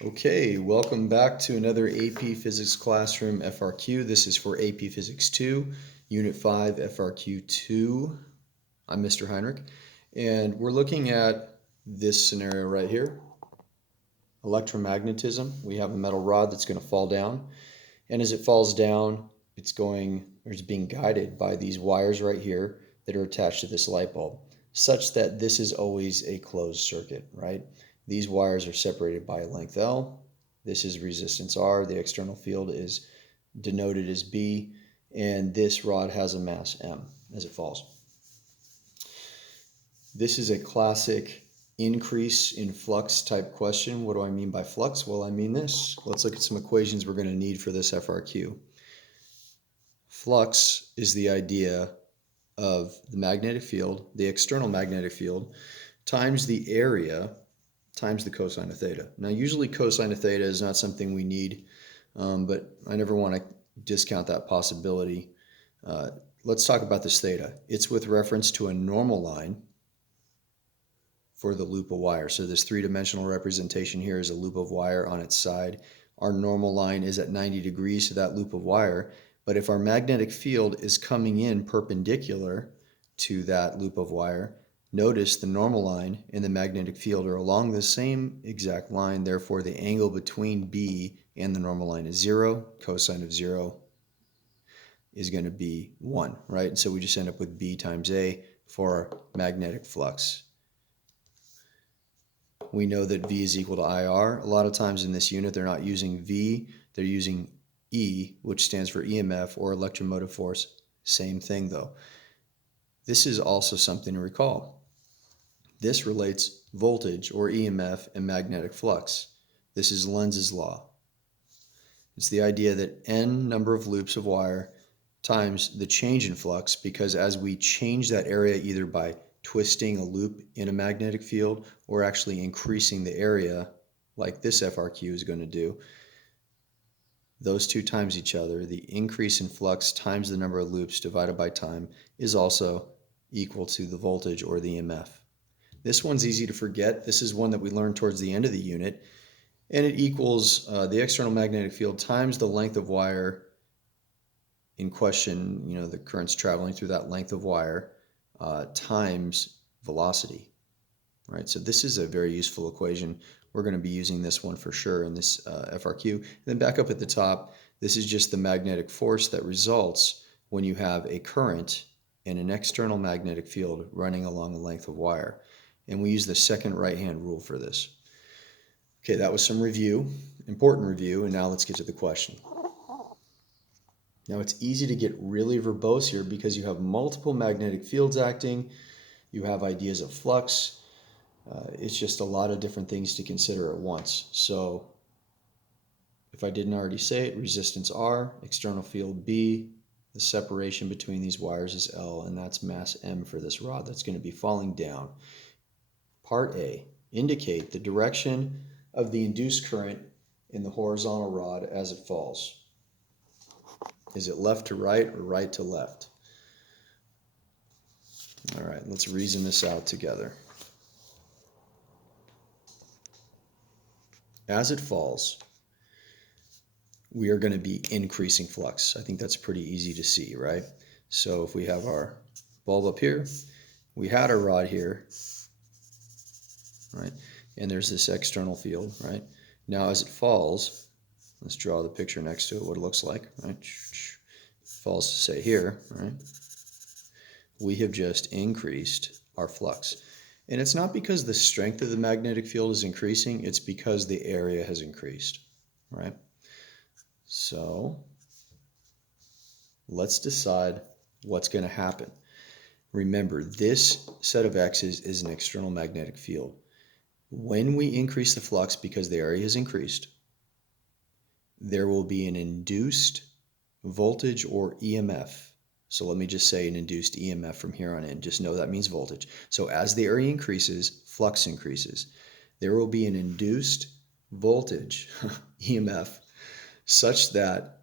Okay, welcome back to another AP Physics Classroom FRQ. This is for AP Physics 2, Unit 5, FRQ 2. I'm Mr. Heinrich, and we're looking at this scenario right here. Electromagnetism. We have a metal rod that's going to fall down, and as it falls down, it's being guided by these wires right here that are attached to this light bulb, such that this is always a closed circuit, right? These wires are separated by a length L. This is resistance R. The external field is denoted as B, and this rod has a mass M as it falls. This is a classic increase in flux type question. What do I mean by flux? Well, I mean this. Let's look at some equations we're going to need for this FRQ. Flux is the idea of the magnetic field, the external magnetic field, times the area times the cosine of theta. Now, usually cosine of theta is not something we need, but I never want to discount that possibility. Let's talk about this theta. It's with reference to a normal line for the loop of wire. So this three-dimensional representation here is a loop of wire on its side. Our normal line is at 90 degrees to that loop of wire. But if our magnetic field is coming in perpendicular to that loop of wire, notice the normal line and the magnetic field are along the same exact line. Therefore, the angle between B and the normal line is 0. Cosine of 0 is going to be 1, right? So we just end up with B times A for our magnetic flux. We know that V is equal to IR. A lot of times in this unit, they're not using V, they're using E, which stands for EMF or electromotive force. Same thing though. This is also something to recall. This relates voltage or EMF and magnetic flux. This is Lenz's law. It's the idea that N number of loops of wire times the change in flux, because as we change that area either by twisting a loop in a magnetic field or actually increasing the area like this FRQ is going to do, those two times each other, the increase in flux times the number of loops divided by time is also equal to the voltage or the EMF. This one's easy to forget. This is one that we learned towards the end of the unit, and it equals the external magnetic field times the length of wire in question, the current's traveling through that length of wire, times velocity, right? So this is a very useful equation. We're going to be using this one for sure in this FRQ. And then back up at the top, this is just the magnetic force that results when you have a current and an external magnetic field running along a length of wire. And we use the second right-hand rule for this. Okay, that was some review, important review, and now let's get to the question. Now it's easy to get really verbose here because you have multiple magnetic fields acting, you have ideas of flux, it's just a lot of different things to consider at once. So if I didn't already say it, resistance R, external field B, the separation between these wires is L, and that's mass M for this rod that's going to be falling down. Part A, indicate the direction of the induced current in the horizontal rod as it falls. Is it left to right or right to left? All right, let's reason this out together. As it falls, we are going to be increasing flux. I think that's pretty easy to see, right? So if we have our bulb up here, we had our rod here, right? And there's this external field, right? Now as it falls, let's draw the picture next to it, what it looks like, right? Falls, say here, right? We have just increased our flux. And it's not because the strength of the magnetic field is increasing, it's because the area has increased, right? So let's decide what's going to happen. Remember, this set of x's is an external magnetic field. When we increase the flux because the area has increased, there will be an induced voltage or EMF. So let me just say an induced EMF from here on in. Just know that means voltage. So as the area increases, flux increases. There will be an induced voltage, EMF, such that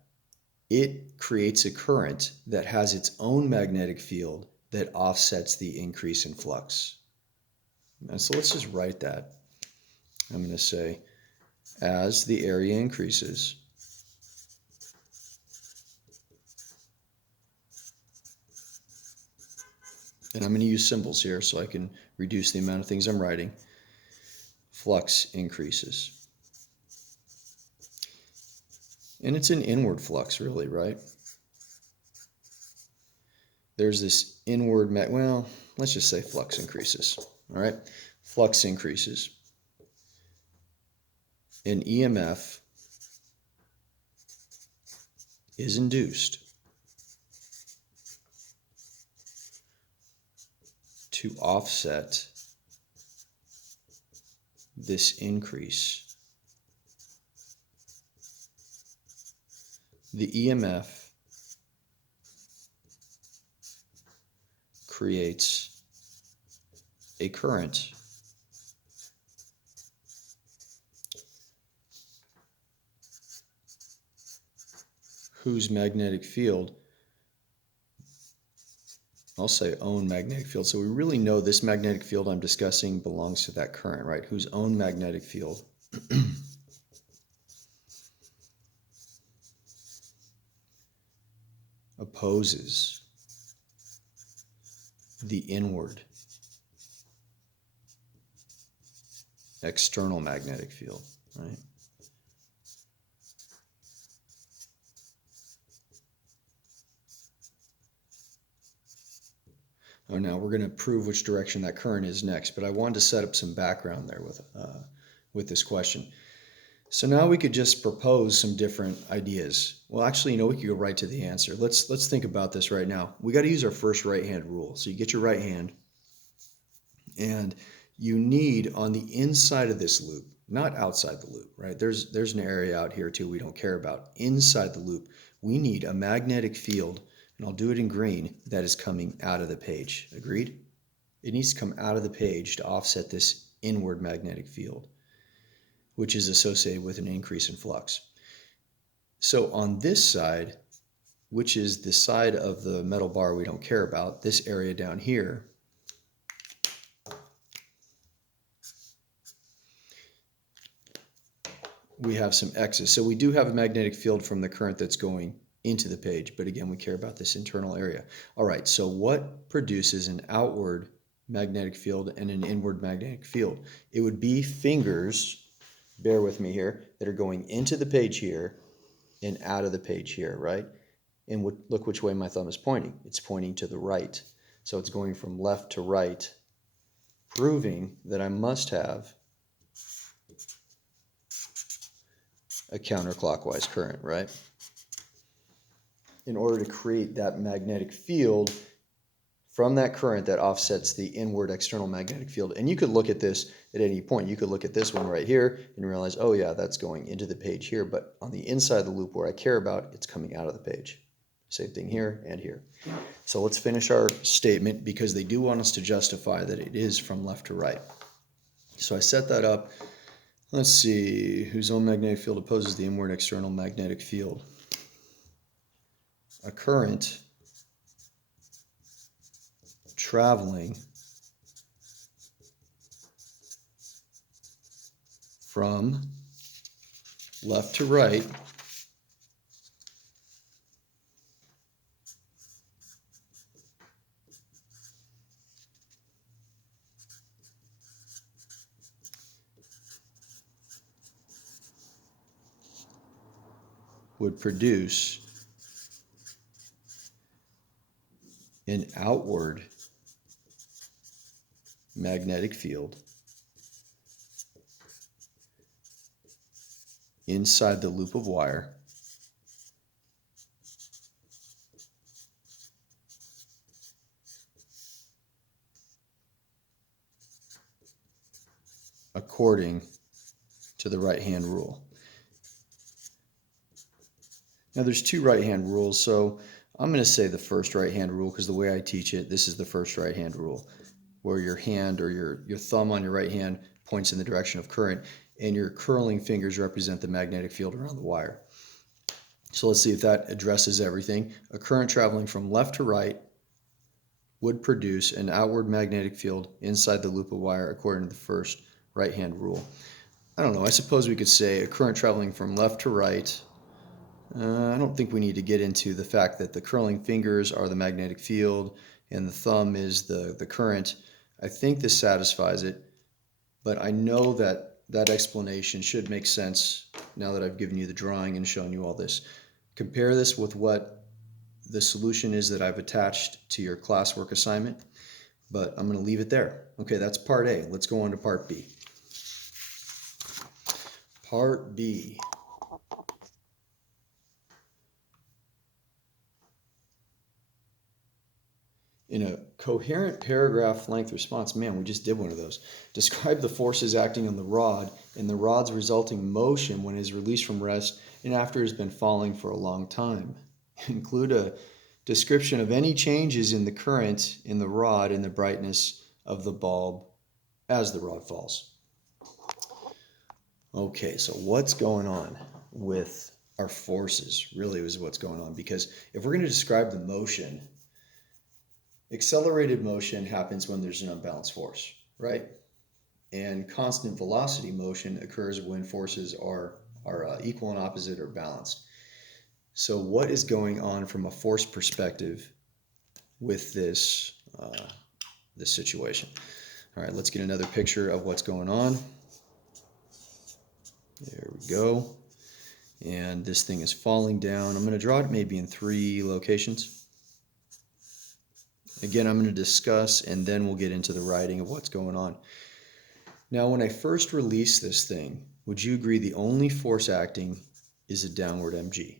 it creates a current that has its own magnetic field that offsets the increase in flux. And so let's just write that. I'm going to say as the area increases, and I'm going to use symbols here so I can reduce the amount of things I'm writing, flux increases. And it's an inward flux, really, right? There's this inward, well, let's just say flux increases, all right? Flux increases. An EMF is induced to offset this increase. The EMF creates a current whose magnetic field, I'll say own magnetic field. So we really know this magnetic field I'm discussing belongs to that current, right? Whose own magnetic field opposes the inward external magnetic field, right? Oh, now we're going to prove which direction that current is next, but I wanted to set up some background there with this question. So now we could just propose some different ideas. Well, actually, we could go right to the answer. Let's think about this right now. We got to use our first right-hand rule. So you get your right hand, and you need on the inside of this loop, not outside the loop, right? There's an area out here too we don't care about. Inside the loop, we need a magnetic field, and I'll do it in green, that is coming out of the page. Agreed? It needs to come out of the page to offset this inward magnetic field, which is associated with an increase in flux. So on this side, which is the side of the metal bar we don't care about, this area down here, we have some X's. So we do have a magnetic field from the current that's going into the page, but again, we care about this internal area. All right, so what produces an outward magnetic field and an inward magnetic field? It would be fingers, bear with me here, that are going into the page here and out of the page here, right? And look which way my thumb is pointing. It's pointing to the right. So it's going from left to right, proving that I must have a counterclockwise current, right? In order to create that magnetic field from that current that offsets the inward external magnetic field. And you could look at this at any point. You could look at this one right here and realize, oh yeah, that's going into the page here, but on the inside of the loop where I care about, it's coming out of the page. Same thing here and here. So let's finish our statement because they do want us to justify that it is from left to right. So I set that up. Let's see, whose own magnetic field opposes the inward external magnetic field. A current traveling from left to right would produce an outward magnetic field inside the loop of wire according to the right-hand rule. Now there's two right-hand rules, so I'm going to say the first right-hand rule because the way I teach it, this is the first right-hand rule, where your hand or your thumb on your right hand points in the direction of current, and your curling fingers represent the magnetic field around the wire. So let's see if that addresses everything. A current traveling from left to right would produce an outward magnetic field inside the loop of wire according to the first right-hand rule. I don't know, I suppose we could say a current traveling from left to right. I don't think we need to get into the fact that the curling fingers are the magnetic field and the thumb is the current. I think this satisfies it, but I know that that explanation should make sense now that I've given you the drawing and shown you all this. Compare this with what the solution is that I've attached to your classwork assignment, but I'm going to leave it there. Okay, that's part A. Let's go on to part B. Part B. In a coherent paragraph length response, man, we just did one of those. Describe the forces acting on the rod and the rod's resulting motion when it is released from rest and after it has been falling for a long time. Include a description of any changes in the current in the rod and the brightness of the bulb as the rod falls. Okay, so what's going on with our forces really is what's going on, because if we're going to describe the motion, accelerated motion happens when there's an unbalanced force, right? And constant velocity motion occurs when forces are equal and opposite or balanced. So what is going on from a force perspective with this situation? All right, let's get another picture of what's going on. There we go. And this thing is falling down. I'm going to draw it maybe in 3 locations. Again, I'm going to discuss and then we'll get into the writing of what's going on. Now, when I first release this thing, would you agree the only force acting is a downward mg,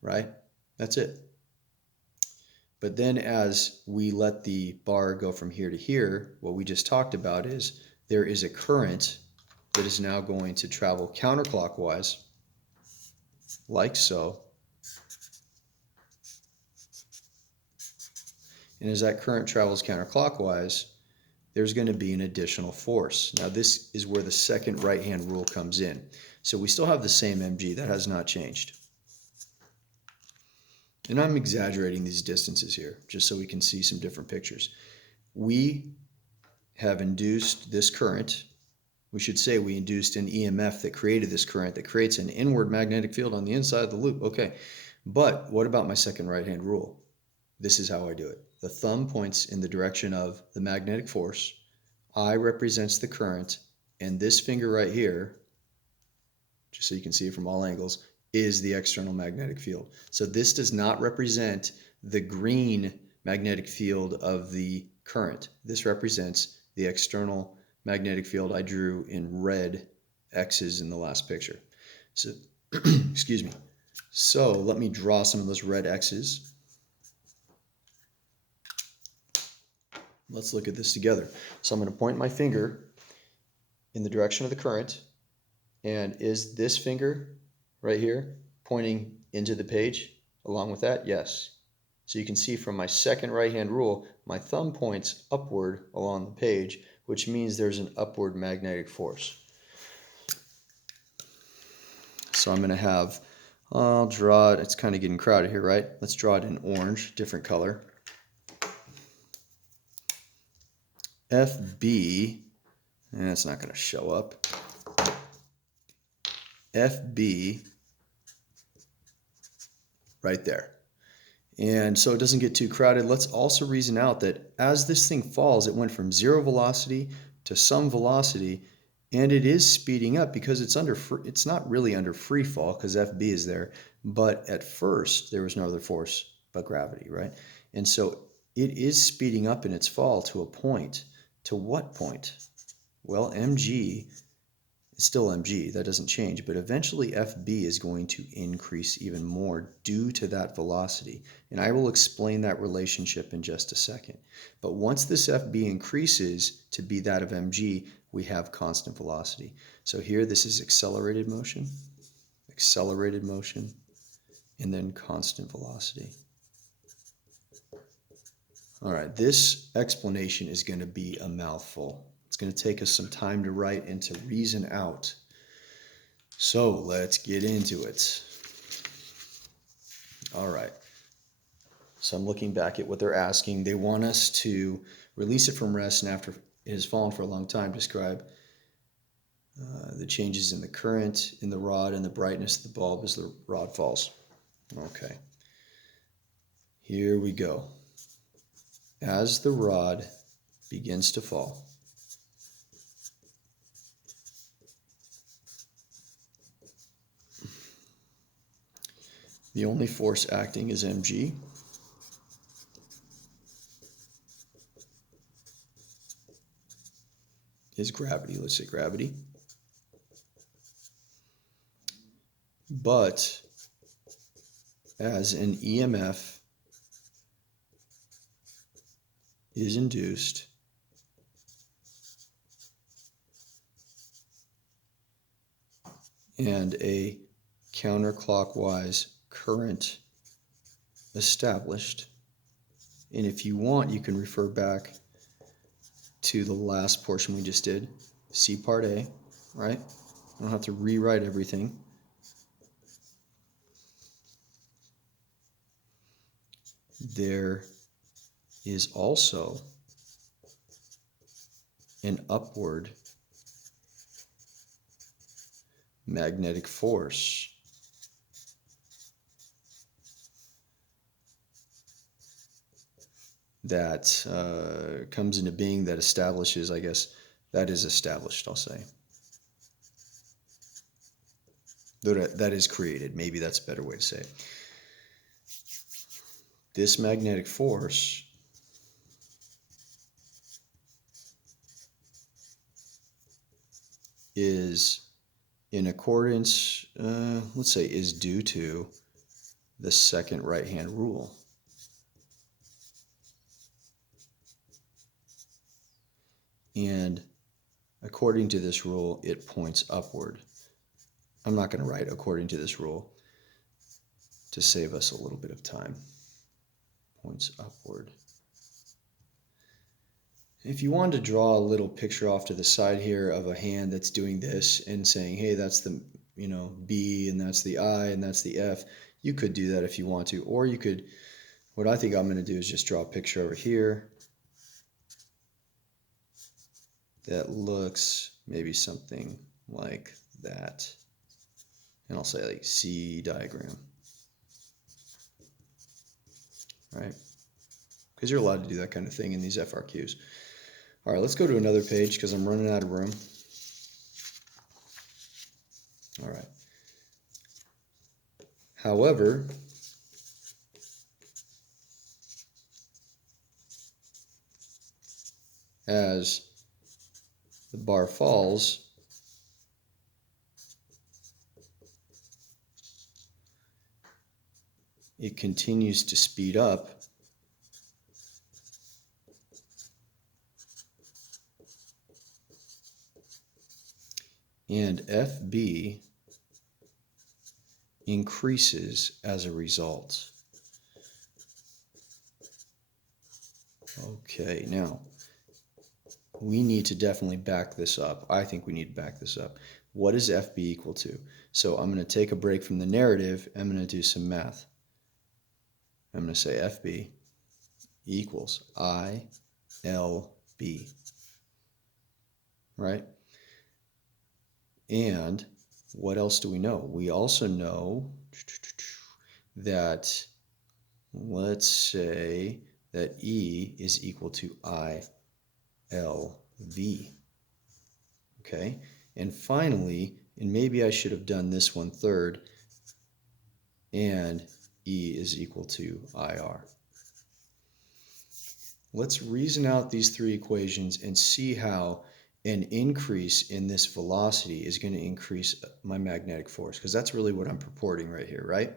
right? That's it. But then as we let the bar go from here to here, what we just talked about is there is a current that is now going to travel counterclockwise, like so. And as that current travels counterclockwise, there's going to be an additional force. Now this is where the second right-hand rule comes in. So we still have the same mg, that has not changed. And I'm exaggerating these distances here, just so we can see some different pictures. We have induced this current. We should say we induced an EMF that created this current that creates an inward magnetic field on the inside of the loop. Okay, but what about my second right-hand rule? This is how I do it. The thumb points in the direction of the magnetic force. I represents the current, and this finger right here, just so you can see it from all angles, is the external magnetic field. So this does not represent the green magnetic field of the current. This represents the external magnetic field I drew in red X's in the last picture. So, excuse me. So let me draw some of those red X's. Let's look at this together. So I'm going to point my finger in the direction of the current. And is this finger right here pointing into the page along with that? Yes. So you can see from my second right-hand rule, my thumb points upward along the page, which means there's an upward magnetic force. So I'm going to have, I'll draw it, it's kind of getting crowded here, right? Let's draw it in orange, different color. FB, and it's not going to show up. FB right there. And so it doesn't get too crowded. Let's also reason out that as this thing falls, it went from 0 velocity to some velocity, and it is speeding up because it's not really under free fall because FB is there, but at first there was no other force but gravity, right? And so it is speeding up in its fall to a point. To what point? Well, mg is still mg, that doesn't change, but eventually FB is going to increase even more due to that velocity. And I will explain that relationship in just a second. But once this FB increases to be that of mg, we have constant velocity. So here this is accelerated motion, and then constant velocity. All right, this explanation is going to be a mouthful. It's going to take us some time to write and to reason out. So let's get into it. All right. So I'm looking back at what they're asking. They want us to release it from rest, and after it has fallen for a long time, describe the changes in the current in the rod and the brightness of the bulb as the rod falls. Okay, here we go. As the rod begins to fall, the only force acting is mg. Is gravity, let's say gravity. But as an EMF is induced, and a counterclockwise current established, and if you want, you can refer back to the last portion we just did, C part A, right? I don't have to rewrite everything. There is also an upward magnetic force that comes into being, that establishes, I guess, that is established, I'll say. That is created. Maybe that's a better way to say it. This magnetic force is in accordance, let's say, is due to the second right-hand rule. And according to this rule, it points upward. I'm not going to write according to this rule to save us a little bit of time. Points upward. If you wanted to draw a little picture off to the side here of a hand that's doing this and saying, hey, that's the, B, and that's the I, and that's the F, you could do that if you want to. Or you could, what I think I'm going to do is just draw a picture over here that looks maybe something like that. And I'll say like C diagram. Right? Because you're allowed to do that kind of thing in these FRQs. All right, let's go to another page because I'm running out of room. All right. However, as the bar falls, it continues to speed up and FB increases as a result. Okay, now we need to definitely back this up. I think we need to back this up. What is FB equal to? So I'm going to take a break from the narrative. I'm going to do some math. I'm going to say FB equals ILB. Right? And what else do we know? We also know that, let's say that E is equal to ILV. Okay? And finally, and maybe I should have done this one third, and E is equal to IR. Let's reason out these three equations and see how an increase in this velocity is going to increase my magnetic force, because that's really what I'm purporting right here, right?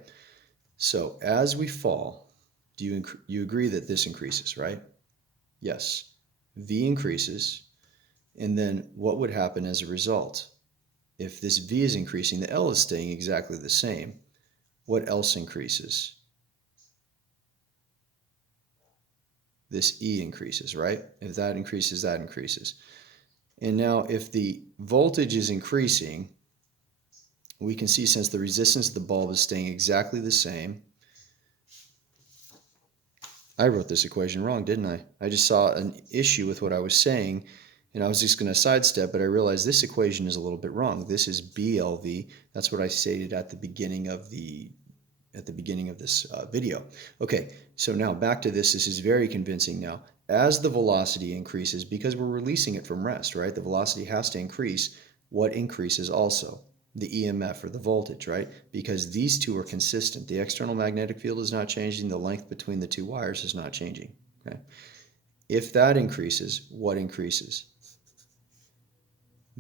So as we fall, do you agree that this increases, right? Yes. V increases, and then what would happen as a result? If this V is increasing, the L is staying exactly the same. What else increases? This E increases, right? If that increases, that increases. And now if the voltage is increasing, we can see, since the resistance of the bulb is staying exactly the same. I wrote this equation wrong, didn't I? I just saw an issue with what I was saying, And I was just going to sidestep, but I realized this equation is a little bit wrong. This is BLV. That's what I stated at the beginning of this video. Okay, so now back to this. This is very convincing now. As the velocity increases, because we're releasing it from rest, right? The velocity has to increase. What increases also? The EMF or the voltage, right? Because these two are consistent. The external magnetic field is not changing. The length between the two wires is not changing. Okay. If that increases, what increases?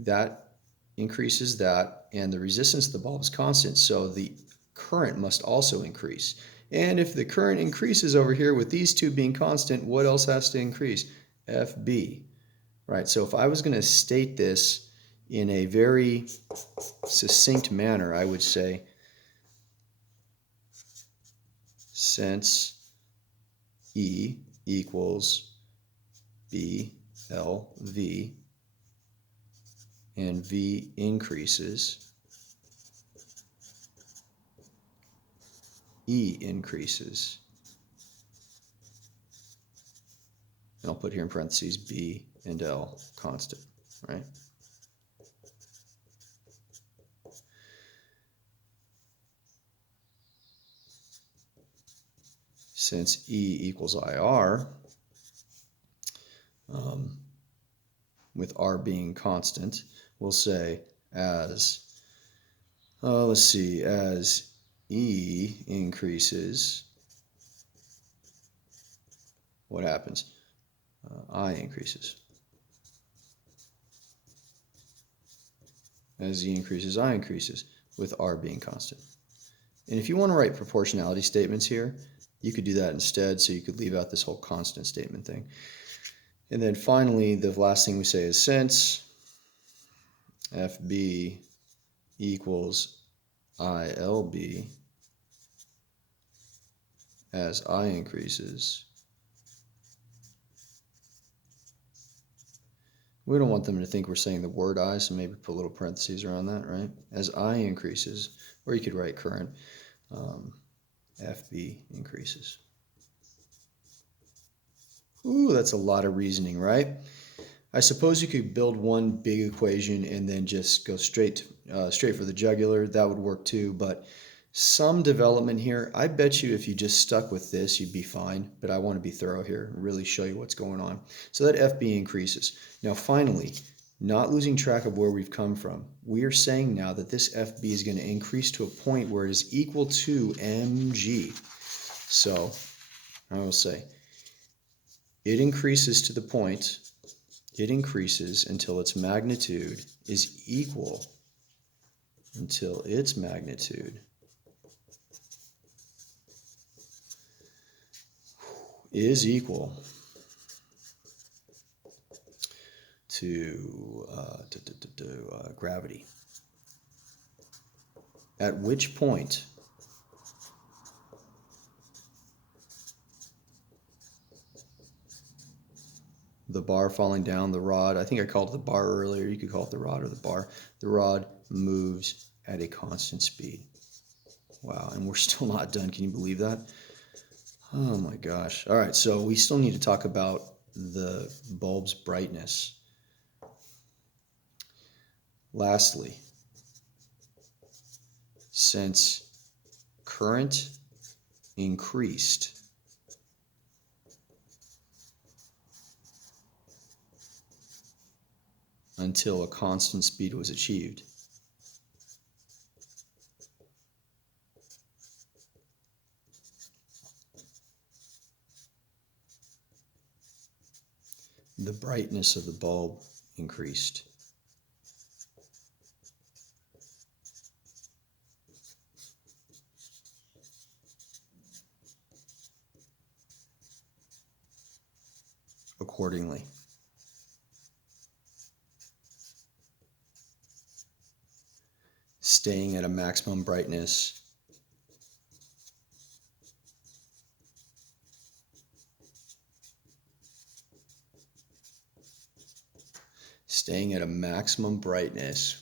That increases that, and the resistance of the bulb is constant, so the current must also increase. And if the current increases over here with these two being constant, what else has to increase? FB. Right, so if I was going to state this in a very succinct manner, I would say, since E equals BLV and V increases, E increases. And I'll put here in parentheses B and L constant, right? Since E equals IR, with R being constant, we'll say as, let's see, as E increases, what happens? I increases. As E increases, I increases, with R being constant. And if you want to write proportionality statements here, you could do that instead, so you could leave out this whole constant statement thing. And then finally, the last thing we say is since FB equals ILB, as I increases, we don't want them to think we're saying the word I, so maybe put little parentheses around that, right? As I increases, or you could write current, FB increases. Ooh, that's a lot of reasoning, right? I suppose you could build one big equation and then just go straight for the jugular. That would work too, but some development here. I bet you if you just stuck with this, you'd be fine, but I want to be thorough here and really show you what's going on. So that FB increases. Now finally, not losing track of where we've come from, we are saying now that this FB is going to increase to a point where it is equal to mg. So I will say it increases to the point, it increases until its magnitude is equal, until its magnitude is equal to gravity. At which point the bar falling down, the rod, I think I called it the bar earlier, you could call it the rod or the bar, the rod moves at a constant speed. Wow, and we're still not done. Can you believe that? Oh my gosh. All right, so we still need to talk about the bulb's brightness. Lastly, since current increased, until a constant speed was achieved, the brightness of the bulb increased. Accordingly. Staying at a maximum brightness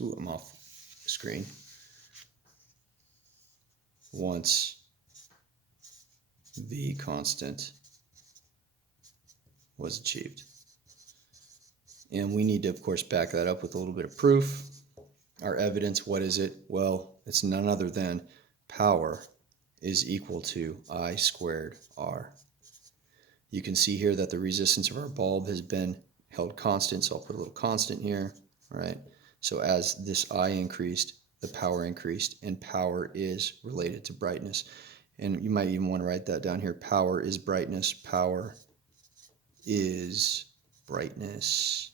Ooh, I'm off the screen. Once V constant was achieved. And we need to, of course, back that up with a little bit of proof. Our evidence, what is it? Well, it's none other than power is equal to I squared R. You can see here that the resistance of our bulb has been held constant, so I'll put a little constant here, all right? So as this I increased, the power increased, and power is related to brightness. And you might even want to write that down here. Power is brightness. Power is brightness.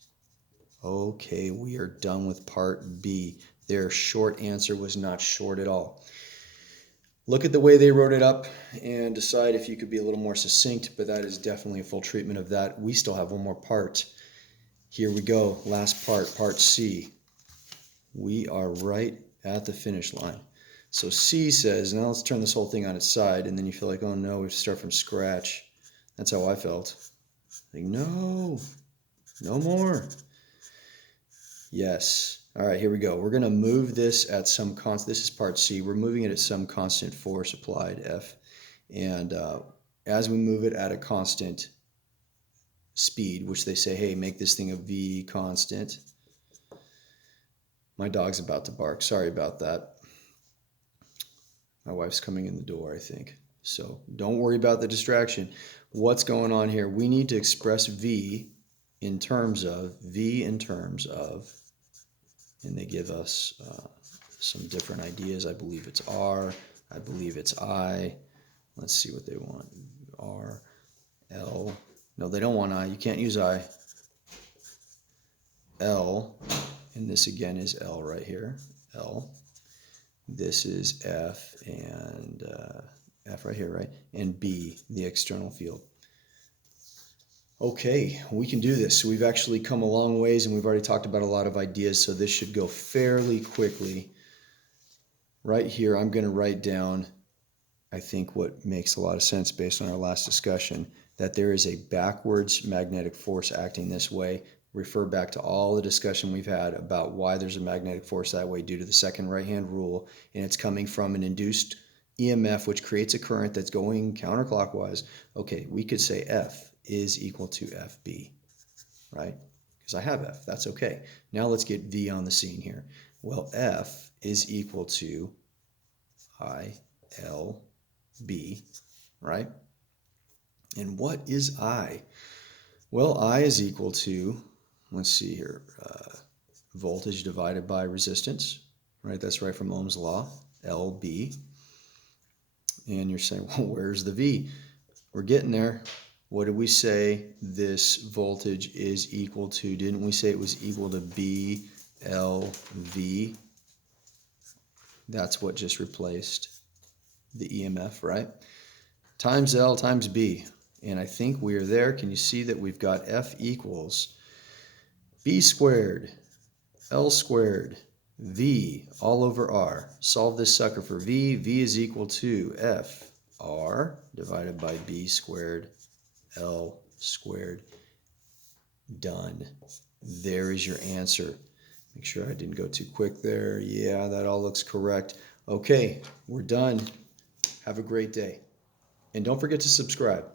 Okay, we are done with part B. Their short answer was not short at all. Look at the way they wrote it up and decide if you could be a little more succinct, but that is definitely a full treatment of that. We still have one more part. Here we go. Last part, part C. We are right at the finish line. So C says, now let's turn this whole thing on its side, and then you feel like, oh no, we have to start from scratch. That's how I felt. Like, no, no more. Yes. All right, here we go. We're going to move this at some constant. This is part C. We're moving it at some constant force applied, F. And as we move it at a constant speed, which they say, hey, make this thing a V constant. My dog's about to bark. Sorry about that. My wife's coming in the door, I think. So don't worry about the distraction. What's going on here? We need to express V in terms of, and they give us some different ideas. I believe it's R. I believe it's I. Let's see what they want. R, L. No, they don't want I. You can't use I. L, and this again is L right here. L. This is F and F right here, right? And B, the external field. Okay, we can do this. So we've actually come a long ways, and we've already talked about a lot of ideas, so this should go fairly quickly. Right here, I'm going to write down, I think, what makes a lot of sense based on our last discussion, that there is a backwards magnetic force acting this way. Refer back to all the discussion we've had about why there's a magnetic force that way due to the second right-hand rule, and it's coming from an induced EMF, which creates a current that's going counterclockwise. Okay, we could say F is equal to FB, right? Because I have F, that's okay. Now let's get V on the scene here. Well, F is equal to ILB, right? And what is I? Well, I is equal to, let's see here, voltage divided by resistance, right? That's right from Ohm's law, LB. And you're saying, well, where's the V? We're getting there. What did we say this voltage is equal to? Didn't we say it was equal to BLV? That's what just replaced the EMF, right? Times L times B. And I think we are there. Can you see that we've got F equals B squared, L squared, V all over R. Solve this sucker for V. V is equal to FR divided by B squared, L squared. Done. There is your answer. Make sure I didn't go too quick there. Yeah, that all looks correct. Okay, we're done. Have a great day. And don't forget to subscribe.